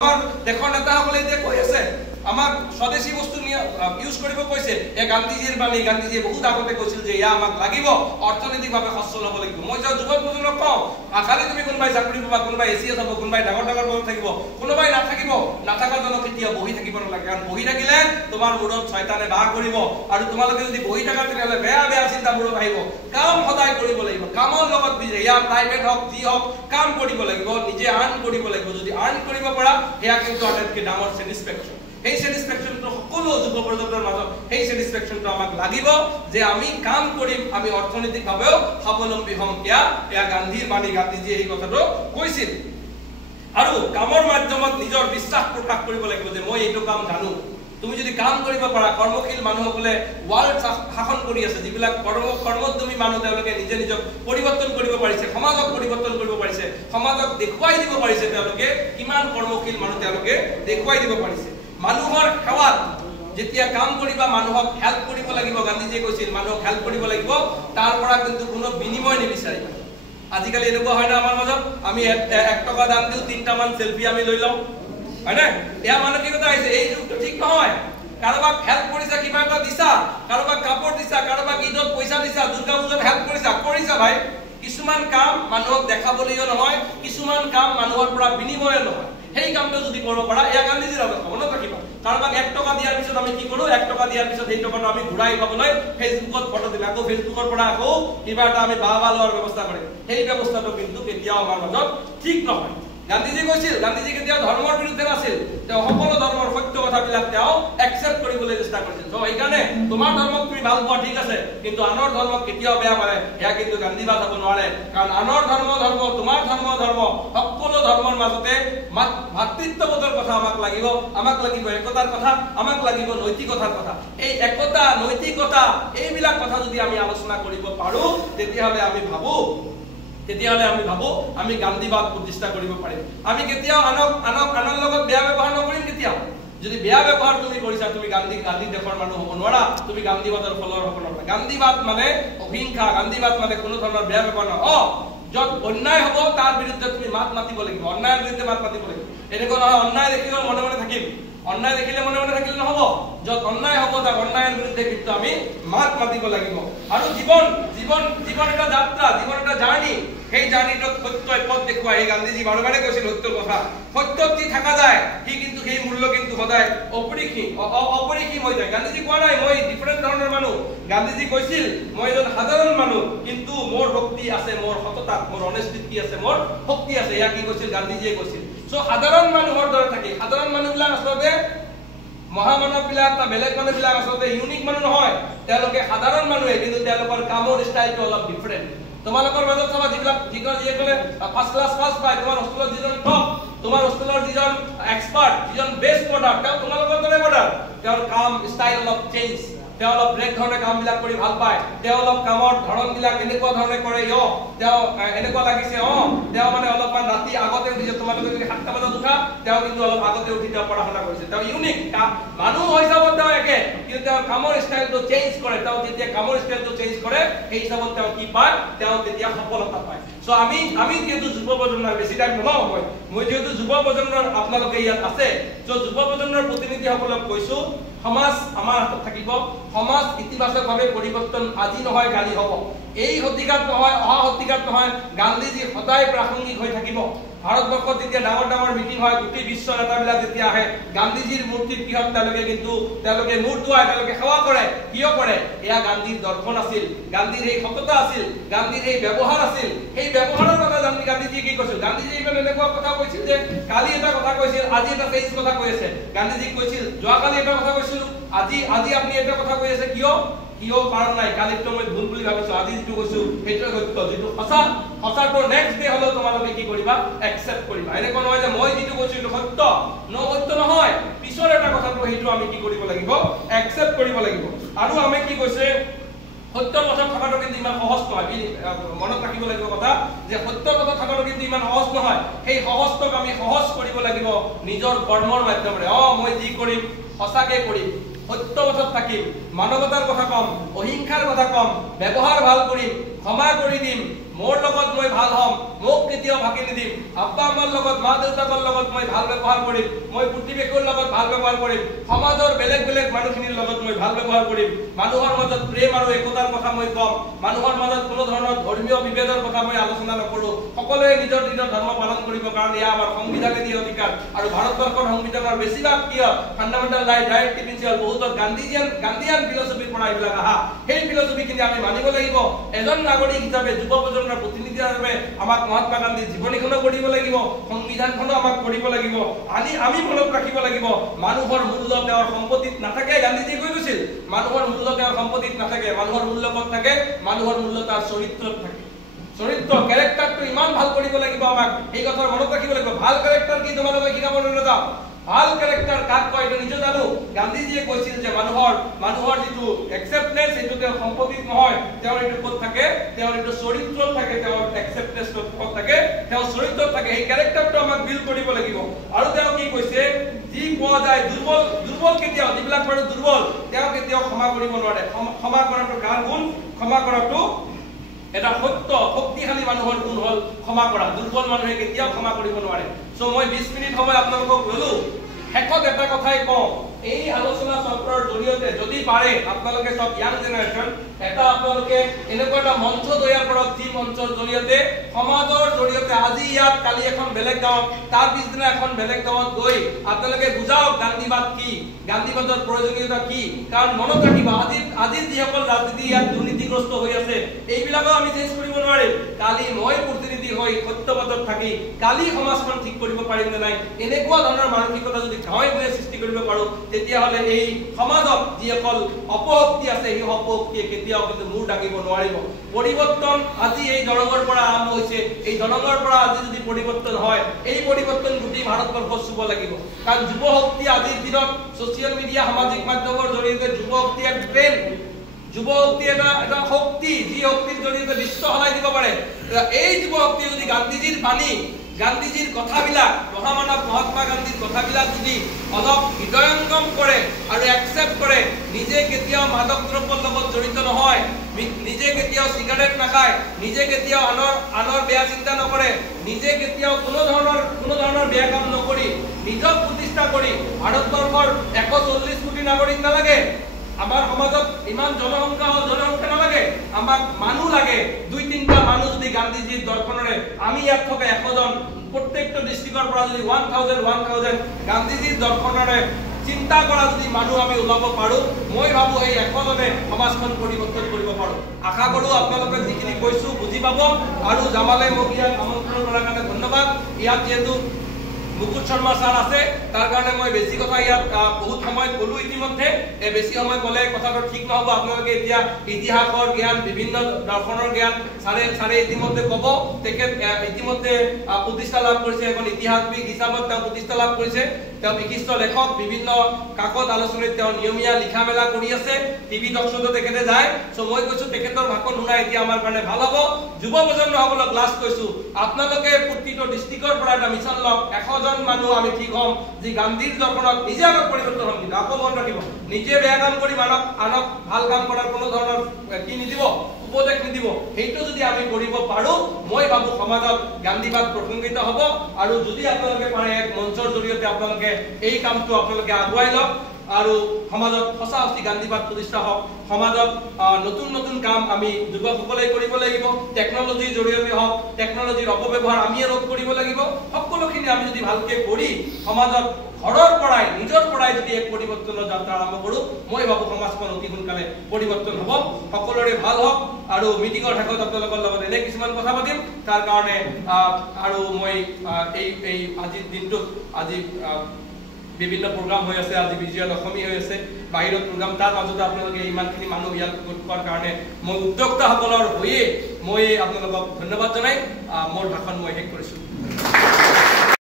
দেখৰ নেতাসকলে এতিয়া কৈ আছে আমাক স্বদেশী বস্তু ইউজ কৰিব কৈছে। এই গান্ধীজীৰ বাণী, গান্ধীজীয়ে বহুত আগতে কৈছিল যে ইয়া আমাক লাগিব, অৰ্থনৈতিকভাৱে সচ্ছল হ'ব লাগিব। মই যুৱ প্ৰজন্মক কওঁ, খালি তুমি কোনোবাই চাকৰি পাবা, কোনোবাই এচিএছ হ'ব, কোনোবাই ডাঙৰ ডাঙৰ পদত থাকিব, কোনোবাই নাথাকিব। নাথাকাজনক কেতিয়াও বহি থাকিব নালাগে, কাৰণ বহি থাকিলে তোমাৰ মূৰত শয়তানে বাস কৰিব, আৰু তোমালোকে যদি বহি থাকা তেনেহ'লে বেয়া বেয়া চিন্তা মূৰত আহিব। কাম সদায় কৰিব লাগিব, কামৰ লগত ইয়া প্ৰাইভেট হওক যি হওক কাম কৰিব লাগিব, নিজে আৰ্ণ কৰিব লাগিব। যদি আৰ্ণ কৰিব পৰা সেয়া কিন্তু আটাইতকৈ ডাঙৰ ছেটিছফেকশ্যন। সেই ছেটিছফেকশ্যনটো সকলো যুৱ প্ৰজন্মৰ মাজত সেই ছেটিছফেকশ্যনটো আমাক লাগিব যে আমি কাম কৰিম, আমি অৰ্থনৈতিকভাৱেও স্বাৱলম্বী হ'ম। এয়া গান্ধীৰ বাণী, গান্ধীজীয়ে এই কথাটো কৈছিল। আৰু কামৰ মাধ্যমত নিজৰ বিশ্বাস প্ৰকাশ কৰিব লাগিব যে মই এইটো কাম জানো। তুমি যদি কাম কৰিব পাৰা, কৰ্মশীল মানুহসকলে ৱৰ্ল্ড শাসন কৰি আছে, যিবিলাক কৰ্মোদ্যমী মানুহ তেওঁলোকে নিজে নিজক পৰিৱৰ্তন কৰিব পাৰিছে, সমাজক পৰিৱৰ্তন কৰিব পাৰিছে, সমাজক দেখুৱাই দিব পাৰিছে তেওঁলোকে কিমান কৰ্মশীল মানুহ তেওঁলোকে দেখুৱাই দিব পাৰিছে। মানুহৰ সেৱাত যেতিয়া কাম কৰিবা, মানুহক হেল্প কৰিব লাগিব। গান্ধীজীয়ে কৈছিল মানুহক হেল্প কৰিব লাগিব, তাৰ পৰা কিন্তু কোনো বিনিময় নিবিচাৰিবা। আজিকালি এনেকুৱা হয় না আমাৰ মাজত, আমি 1 টকা দান দিওঁ, 3টামান সেলফি আমি লৈ লওঁ, হয়নে? এয়া মানসিকতা আহিছে। এই যুগটো ঠিক নহয়। কাৰোবাক হেল্প কৰিছা, কিবা এটা দিছা, কাৰোবাক কাপোৰ দিছা, কাৰোবাক ঈদত পইচা দিছা, দুৰ্গা পূজাত হেল্প কৰিছা ভাই। কিছুমান কাম মানুহক দেখাবলৈও নহয়, কিছুমান কাম মানুহৰ পৰা বিনিময় নহয়। সেই কামটো যদি কৰিব পাৰা, এয়া গান্ধীজীৰ কথা মনত ৰাখিবা। কাৰোবাক 1 টকা দিয়াৰ পিছত আমি কি কৰো, 1 টকা দিয়াৰ পিছত সেই টকাটো আমি ঘূৰাই পাবলৈ ফেচবুকত ফটো দিম, আকৌ ফেচবুকৰ পৰা আকৌ কিবা এটা আমি বাহ লোৱাৰ ব্যৱস্থা কৰিম। সেই ব্যৱস্থাটো কিন্তু কেতিয়াও আমাৰ মাজত ঠিক নহয়। গান্ধীজী কৈছিল, গান্ধীজী কেতিয়াও ধৰ্মৰ বিৰুদ্ধে নাছিল, তেওঁ সকলো ধৰ্মৰ সত্য কথাবিলাক তেওঁ একচেপ্ট কৰিবলৈ চেষ্টা কৰিছিল। তো সেইকাৰণে তোমাৰ ধৰ্মক তুমি ভাল পোৱা ঠিক আছে, কিন্তু আনৰ ধৰ্মক কেতিয়াও বেয়া পালে এয়া কিন্তু গান্ধীবাদ হ'ব নোৱাৰে। কাৰণ আনৰ ধৰ্ম, তোমাৰ ধৰ্ম, সকলো ধৰ্মৰ মাজতে ভাতৃত্ববোধৰ কথা আমাক লাগিব একতাৰ কথা, আমাক লাগিব নৈতিকতাৰ কথা। এই একতা, নৈতিকতা এইবিলাক কথা যদি আমি আলোচনা কৰিব পাৰো, তেতিয়াহ'লে আমি ভাবো আমি গান্ধীবাদ প্ৰতিষ্ঠা কৰিব পাৰিম। আমি কেতিয়াও আনৰ লগত বেয়া ব্যৱহাৰ নকৰিম। কেতিয়াও যদি বেয়া ব্যৱহাৰ তুমি কৰিছা, তুমি গান্ধী দেশৰ মানুহ হ'ব নোৱাৰা, তুমি গান্ধীবাদৰ ফলৰ হ'ব নোৱাৰা। গান্ধীবাদ মানে অহিংসা, গান্ধীবাদ মানে কোনো ধৰণৰ বেয়া ব্যৱহাৰ নহয়। য'ত অন্যায় হ'ব তাৰ বিৰুদ্ধে তুমি মাত মাতিব লাগিব, অন্যায়ৰ বিৰুদ্ধে মাত মাতিব লাগিব। এনেকুৱা নহয় অন্যায় দেখিলে মনে মনে থাকিম, অন্যায় দেখিলে মনে মনে থাকিলে নহ'ব। য'ত অন্যায় হ'ব তাৰ অন্যায়ৰ বিৰুদ্ধে কিন্তু আমি মাত মাতিব লাগিব। আৰু জীৱন এটা যাত্ৰা, জীৱন এটা জাৰ্ণি। সেই জাৰ্ণিটোত সত্যই পথ দেখুৱাই। এই গান্ধীজী বাৰে বাৰে কৈছিল সত্যৰ কথা। সত্যত যি থকা যায় সি কিন্তু সেই মূল্য কিন্তু সদায় অপৰিসীম হৈ যায়। গান্ধীজী কোৱা নাই মই ডিফাৰেণ্ট ধৰণৰ মানুহ। গান্ধীজী কৈছিল মই এজন সাধাৰণ মানুহ, কিন্তু মোৰ শক্তি আছে, মোৰ সততাত, মোৰ অনেষ্টিটি আছে, মোৰ শক্তি আছে। এয়া কি কৈছিল? গান্ধীজীয়ে কৈছিল। চ' সাধাৰণ মানুহৰ দৰে থাকি, সাধাৰণ মানুহবিলাক আচলতে মহামানৱ বিলাক বা বেলেগ মানুহ বিলাক আচলতে ইউনিক মানুহ নহয়, তেওঁলোকে সাধাৰণ মানুহে, কিন্তু তেওঁলোকৰ কামৰ ষ্টাইলটো অলপ ডিফাৰেণ্ট। তোমালোকৰ মাজত চাবা যিসকলে ফাৰ্ষ্ট ক্লাছ পাছ পায়, তোমাৰ হোষ্টেলত যিজন টপ, তোমাৰ হোষ্টেলৰ যিজন এক্সপাৰ্ট, যিজন বেষ্ট প্ৰডাক্ট, তেওঁ তোমালোকৰ দৰে প্ৰডাক্ট। তেওঁৰ কাম ষ্টাইল অলপ চেঞ্জ, তেওঁ অলপ ব্ৰেক ধৰণে কামবিলাক কৰি ভাল পায়, তেওঁ অলপ কামৰ ধৰণবিলাক এনেকুৱা ধৰণে কৰে, তেওঁ এনেকুৱা লাগিছে তেওঁ মানে অলপমান ৰাতি আগতে উঠিছে। তোমালোকে যদি 7টা বজাত উঠা, তেওঁ কিন্তু অলপ আগতে উঠি তেওঁ পঢ়া শুনা কৰিছে। তেওঁ ইউনিক, মানুহ হিচাপত তেওঁ একে, কিন্তু তেওঁৰ কামৰ ষ্টাইলটো চেঞ্জ কৰে। তেওঁ যেতিয়া কামৰ ষ্টাইলটো চেঞ্জ কৰে, সেই হিচাপত তেওঁ কি পায়? তেওঁ তেতিয়া সফলতা পায়। চ' আমি যিহেতু যুৱ প্ৰজন্মৰ, বেছি টাইম নলওঁ মই যিহেতু যুৱ প্ৰজন্মৰ আপোনালোকে ইয়াত আছে, চ' যুৱ প্ৰজন্মৰ প্ৰতিনিধিসকলক কৈছো, সমাজ আমাৰ হাতত থাকিব। সমাজ ইতিবাচকভাৱে পৰিৱৰ্তন আজি নহয় কালি হ'ব। এই শতিকাত নহয়, অহা শতিকাত নহয়, গান্ধীজী সদায় প্ৰাসংগিক হৈ থাকিব। ভাৰতবৰ্ষত যেতিয়া ডাঙৰ ডাঙৰ মিটিং হয়, গোটেই বিশ্ব নেতাবিলাক যেতিয়া আহে, গান্ধীজীৰ মূৰ্তিৰ কিহত তেওঁলোকে মূৰ দোৱাই, তেওঁলোকে সেৱা কৰে। কিয় কৰে? এয়া গান্ধীৰ দৰ্শন আছিল, গান্ধীৰ সেই সততা আছিল, গান্ধীৰ সেই ব্যৱহাৰ আছিল। সেই ব্যৱহাৰৰ কথা গান্ধীজীয়ে কি কৈছিল? গান্ধীজী ইমান এনেকুৱা কথা কৈছিল যে কালি এটা কথা কৈছিল, আজি এটা চেঞ্জ কথা কৈ আছে। গান্ধীজী কৈছিল যোৱাকালি এটা কথা কৈছিল, আজি আপুনি এটা কথা কৈ আছে। কিয় কাৰণ নাই, কালিতো মই ভুল বুলি ভাবিছো, আজি যিটো কৈছো সেইটোৱে সত্য। যিটো সঁচাটো নেক্সট ডে হলেও তোমালোকে কি কৰিবা? একচেপ্ট কৰিবা। এনেকুৱা নহয় যে মই যিটো কৈছো সেইটো সত্য নহয়, পিছৰ এটা কথাটো সেইটো আমি কি কৰিব লাগিব? একচেপ্ট কৰিব লাগিব। আৰু আমি কি কৈছে, সত্যৰ পথত থকাটো কিন্তু ইমান সহজ নহয়। মনত ৰাখিব লাগিব কথা যে সত্যৰ পথত থকাটো কিন্তু ইমান সহজ নহয়। সেই সহজটোক আমি সহজ কৰিব লাগিব নিজৰ কৰ্মৰ মাধ্যমেৰে। মই যি কৰিম সঁচাকে কৰিম, সত্য পথত থাকিম, মানৱতাৰ কথা কম, অহিংসাৰ কথা কম, ব্যৱহাৰ ভাল কৰিম, ক্ষমা কৰি দিম, মোৰ লগত মই ভাল হ'ম, মোক কেতিয়াও ভাকি নিদিম, আব্বা আম্মাৰ লগত মা দেউতাকৰ লগত মই ভাল ব্যৱহাৰ কৰিম, মই প্ৰতিবেশীৰ লগত ভাল ব্যৱহাৰ কৰিম, সমাজৰ বেলেগ বেলেগ মানুহখিনিৰ লগত মই ভাল ব্যৱহাৰ কৰিম, মানুহৰ মাজত প্ৰেম আৰু একতাৰ কথা মই কম, মানুহৰ মাজত কোনো ধৰণৰ ধৰ্মীয় বিভেদৰ কথা মই আলোচনা নকৰো, সকলোৱে নিজৰ নিজৰ ধৰ্ম পালন কৰিব, কাৰণ এয়া আমাৰ সংবিধানে দিয়া অধিকাৰ। আৰু ভাৰতবৰ্ষৰ সংবিধানৰ বেছিভাগ কিয় ফাণ্ডামেণ্টেল ৰাইট প্ৰিন্সিপাল বহুত গান্ধীয়ান ফিলচফিৰ পৰা এইবিলাক আহা, সেই ফিলচফিখিনি আমি মানিব লাগিব। এজন নাগৰিক হিচাপে যুৱ প্ৰজন্মৰ প্ৰতিনিধি হিচাপে আমাক মহাত্মা গান্ধীৰ জীৱনীখনো পঢ়িব লাগিব, সংবিধানখনো আমাক পঢ়িব লাগিব। আমি মনত ৰাখিব লাগিব মানুহৰ মূল্য তেওঁৰ সম্পত্তিত নাথাকে। গান্ধীজী কৈ গৈছিল মানুহৰ মূল্য তেওঁৰ সম্পত্তিত নাথাকে, মানুহৰ মূল্য ক'ত থাকে? মানুহৰ মূল্য তাৰ চৰিত্ৰত থাকে। চৰিত্ৰ ক্যাৰেক্টাৰটো ইমান ভাল কৰিব লাগিব, আমাক এই কথা মনত ৰাখিব লাগিব। ভাল ক্যাৰেক্টাৰ কি তোমালোকে শিকাব নাযাওঁ, ভাল ক্যাৰেক্টাৰ কাক কয় এইটো নিজে জানো। গান্ধীজীয়ে কৈছিল যে মানুহৰ যিটো একচেপ্টেন্স সেইটো তেওঁৰ সম্পত্তিত নহয়, তেওঁৰ এইটো ক'ত থাকে? তেওঁৰ এইটো চৰিত্ৰত থাকে। তেওঁৰ একচেপ্টেন্স ক'ত থাকে? তেওঁৰ চৰিত্ৰত থাকে। এই ক্যাৰেক্টাৰটো আমাক বিল্ড কৰিব লাগিব। আৰু তেওঁ কি কৈছে? যি পোৱা যায় দুৰ্বল কেতিয়াও, যিবিলাক মানুহ দুৰ্বল তেওঁ কেতিয়াও ক্ষমা কৰিব নোৱাৰে। ক্ষমা কৰাটো কাৰ গুণ? ক্ষমা কৰাটো এটা সত্য শক্তিশালী মানুহৰ গুণ হল ক্ষমা কৰা। দুৰ্বল মানুহে কেতিয়াও ক্ষমা কৰিব নোৱাৰে। সো মই 20 মিনিট সময় আপোনালোকক ললো। শেষত এটা কথাই কওঁ, এই আলোচনা চক্ৰৰ জৰিয়তে যদি পাৰে আপোনালোকে সব ইয়াং জেনাৰেশ্যন এটা আপোনালোকে এনেকুৱা এটা মঞ্চ তৈয়াৰ কৰক, যি মঞ্চৰ জৰিয়তে সমাজৰ জৰিয়তে আজি ইয়াত, কালি এখন বেলেগ গাঁৱত, তাৰ পিছদিনা এখন বেলেগ গাঁৱত গৈ আপোনালোকে বুজাওক গান্ধীবাদ কি, গান্ধীবাদৰ প্ৰয়োজনীয়তা কি। কাৰণ মনত ৰাখিব আজি যিসকল ৰাজনীতি ইয়াত দুৰ্নীতিগ্ৰস্ত হৈ আছে এইবিলাকো আমি চেঞ্জ কৰিব নোৱাৰিম। কালি মই প্ৰতিনিধি হৈ সত্যবাদত থাকি কালি সমাজখন ঠিক কৰিব পাৰিম নে নাই, এনেকুৱা ধৰণৰ মানসিকতা যদি গাঁৱে গাঁৱে সৃষ্টি কৰিব পাৰো, তেতিয়াহ'লে এই সমাজত যিসকল অপশক্তি আছে সেই অপশক্তিয়ে কেতিয়াও কিন্তু মূৰ দাঙিব নোৱাৰিব। পৰিৱৰ্তন আজি এই দৰঙৰ পৰা আৰম্ভ হৈছে। এই দৰঙৰ পৰা আজি যদি পৰিৱৰ্তন হয়, এই পৰিৱৰ্তন গোটেই ভাৰতবৰ্ষত চুব লাগিব। কাৰণ যুৱ শক্তি আজিৰ দিনত ছচিয়েল মিডিয়া সামাজিক মাধ্যমৰ জৰিয়তে যুৱ শক্তি এক ট্ৰেন্ড, যুৱ শক্তি এটা শক্তি, যি শক্তিৰ জৰিয়তে বিশ্ব সলাই দিব পাৰে। এই যুৱ শক্তি যদি গান্ধীজীৰ বাণী, গান্ধীজীৰ কথাবিলাক, মহামানৱ মহাত্মা গান্ধীৰ কথাবিলাক যদি অলপ হৃদয়ঙ্গম কৰে আৰু একচেপ্ট কৰে, নিজে কেতিয়াও মাদক দ্ৰব্যৰ লগত জড়িত নহয়, নিজে কেতিয়াও সিগাৰেট নাখায়, নিজে কেতিয়াও আনৰ বেয়া চিন্তা নকৰে, নিজে কেতিয়াও কোনো ধৰণৰ বেয়া কাম নকৰি নিজক প্ৰতিষ্ঠা কৰি, ভাৰতবৰ্ষৰ 140 কোটি নাগৰিক নালাগে, আমাৰ সমাজত ইমান জনসংখ্যা নালাগে, আমাক মানুহ লাগে। 2-3টা মানুহ যদি গান্ধীজীৰ দৰ্শনেৰে আমি ইয়াত থকা 100 জন প্ৰত্যেকটো ডিষ্ট্ৰিক্টৰ পৰা যদি 1000 গান্ধীজীৰ দৰ্শনেৰে চিন্তা কৰা যদি মানুহ আমি ওলাব পাৰো, মই ভাবো এই 100 জনে সমাজখন পৰিৱৰ্তন কৰিব পাৰো। আশা কৰো আপোনালোকে যিখিনি কৈছো বুজি পাব। আৰু জামালে মোক ইয়াত আমন্ত্ৰণ কৰাৰ কাৰণে ধন্যবাদ। ইয়াত যিহেতু মুকুট শৰ্মা ছাৰ আছে, তাৰ কাৰণে মই বেছি কথা ইয়াত বহুত সময় কলো ইতিমধ্যে। বেছি সময় কলে কথাটো ঠিক নহব। আপোনালোকে এতিয়া ইতিহাসৰ জ্ঞান, বিভিন্ন দৰ্শনৰ জ্ঞান ছাৰে ইতিমধ্যে কব। তেখেত ইতিমধ্যে প্ৰতিষ্ঠা লাভ কৰিছে, এখন ইতিহাসবিদ হিচাপত তেওঁ প্ৰতিষ্ঠা লাভ কৰিছে। তেওঁ বিশিষ্ট লেখক, বিভিন্ন কাকত আলোচনীত তেওঁ নিয়মীয়া লিখা মেলা কৰি আছে, টিভি টক শ্ব'তো তেখেতে যায়। সো মই কৈছো তেখেতৰ ভাষণ শুনা এতিয়া আমাৰ কাৰণে ভাল হ'ব। যুৱ প্ৰজন্মসকলক লাষ্ট কৈছো, আপোনালোকে প্ৰতিটো ডিষ্ট্ৰিক্টৰ পৰা এটা মিছন লওক। 100 জন মানুহ আমি ঠিক হ'ম যি গান্ধীৰ দৰ্শনত নিজে আগত পৰিৱৰ্তন হ'ম। কিন্তু আকৌ মনত ৰাখিব, নিজে বেয়া কাম কৰি আনক ভাল কাম কৰাৰ কোনো ধৰণৰ কি নিদিব, উপদেশ নিদিব। সেইটো যদি আমি কৰিব পাৰো, মই ভাবো সমাজত গান্ধীবাদ প্ৰসংগিত হ'ব। আৰু যদি আপোনালোকে পাৰে এক মঞ্চৰ জৰিয়তে আপোনালোকে এই কামটো আপোনালোকে আগুৱাই লওক আৰু সমাজত সঁচা গান্ধীবাদ প্ৰতিষ্ঠা হওক। সমাজত নতুন কাম আমি যুৱকসকলে কৰিব লাগিব। টেকনলজিৰ জৰিয়তে হওক, টেকনলজিৰ অপব্যৱহাৰ আমি ৰোধ কৰিব লাগিব। সকলোখিনি আমি যদি ভালকে কৰি সমাজত ঘৰৰ পৰাই, নিজৰ পৰাই যদি এক পৰিৱৰ্তনৰ যাত্ৰা আৰম্ভ কৰো, মই ভাবো সমাজখন অতি সোনকালে পৰিৱৰ্তন হ'ব। সকলোৰে ভাল হওক। আৰু মিটিঙৰ শেষত আপোনালোকৰ লগত এনে কিছুমান কথা পাতিম। তাৰ কাৰণে আৰু মই এই আজিৰ দিনটোত আজি বিভিন্ন প্ৰগ্ৰাম হৈ আছে, আজি ভিজুৱেল অসমী হৈ আছে, বাহিৰত প্ৰগ্ৰাম, তাৰ মাজতে আপোনালোকে ইমানখিনি মানুহ ইয়াত গোট খোৱাৰ কাৰণে মই উদ্যোক্তাসকলৰ হৈয়ে মই আপোনালোকক ধন্যবাদ জনাই মোৰ ভাষণ মই শেষ কৰিছো।